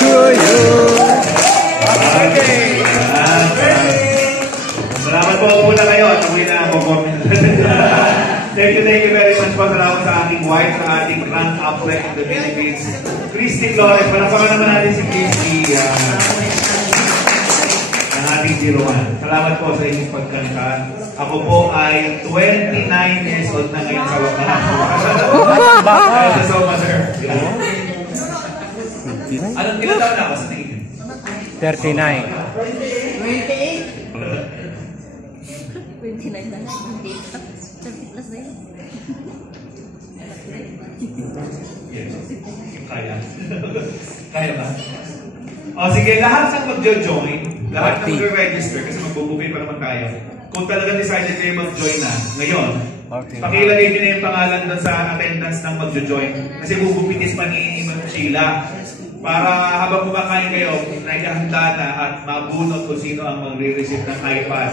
to you. Salamat po muna kayo at uwi na ako comment. Thank you very much po. Salamat sa ating wife, sa ating Grand Outlet in the Philippines, Christy Flores. Palapakan naman natin si Christy, ang ating 01. Salamat po sa inyong pagkanta. Ako po ay 29 years old na ngayon sa wakas. Thank you so much, sir. Anong ilan taon na ako sa tingin? 39. 29 na lang. Hindi. 30 plus na yun. Yes. Kaya. Kaya ba? O sige, lahat ng mag-join, lahat ng mag-register, kasi magbubukay pa naman tayo. Kung talagang decided kayo mag-join na, ngayon, pakilagay din na yung pangalan doon sa attendance ng mag-join. Kasi bubupitis pa ni Ma'am Sheila. Para habang kumakain kayo, nakikahanda na at mabunot kung sino ang magre-receive ng iPad.